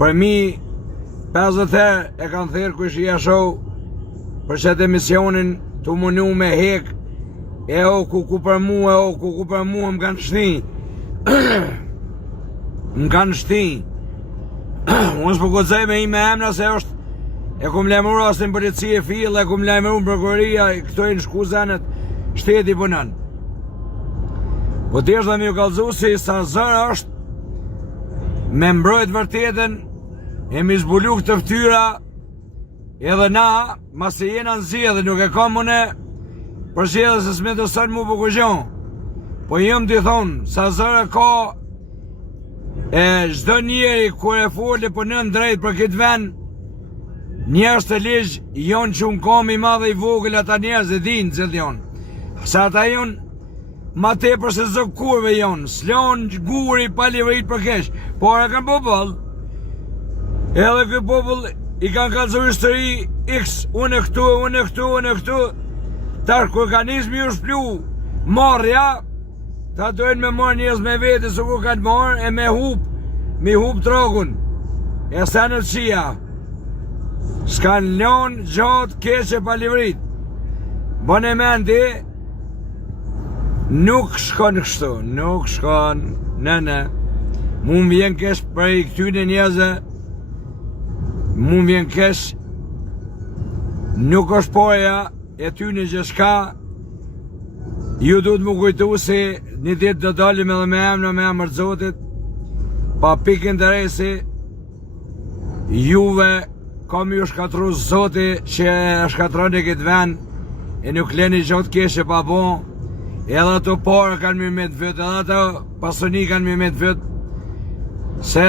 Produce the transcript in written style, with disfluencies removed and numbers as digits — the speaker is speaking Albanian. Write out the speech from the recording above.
Për mi 50 herë e kanë thirrë Kushia Show për çet emisionin të munu me hek e o ku për mua më kanë shti më kanë shti unë s'po guxoj me ime emra se është e kum lajmëruar asin polici e fill e kum lajmëruar prokuroria këto e në shkuzanet shteti punon po t'jesh dhe mi u kallëzu si sa zërë është me mbrojt vërtetën e mi zbulu këtë ftyra edhe na masi jena në zi edhe nuk e kam mune për shi edhe se s'me të sënë mu për kujon po jëm t'i thonë sa zërë ka e çdo njeri kur e foli për nën drejt për këtë vend njerëz të ligj jonë që unë kam i madhe i vogël ata njerëz e dinë që jonë sa ata jonë ma tepër se zë kurve jonë s'lon guri pa livrit për kesh por e kanë popull edhe këtë popull i kanë kallëzu histori x unë e këtu tash kur organizmi u shplu marrja ta dojnë me marrë njerëz me vete se kur kanë marrë e me hup trogun e sa në qia s'kan lon gjatë keqe pa livrit bën e mendi nuk shkon kështu, nuk shkon, mu më vjen kesh për i këtyne njëzë, mu më vjen kesh, nuk është poja, e tyne që shka, ju duhet më kujtu se një ditë do dalim edhe me emër Zotit, pa pikë interesi, juve kam ju shkatru Zotit që shkatroni këtë vend, e nuk leni gjatë keshe pa bon, edhe ato parë kanë mirë me të vëtë, edhe ato pasoni kanë mirë me të vëtë, se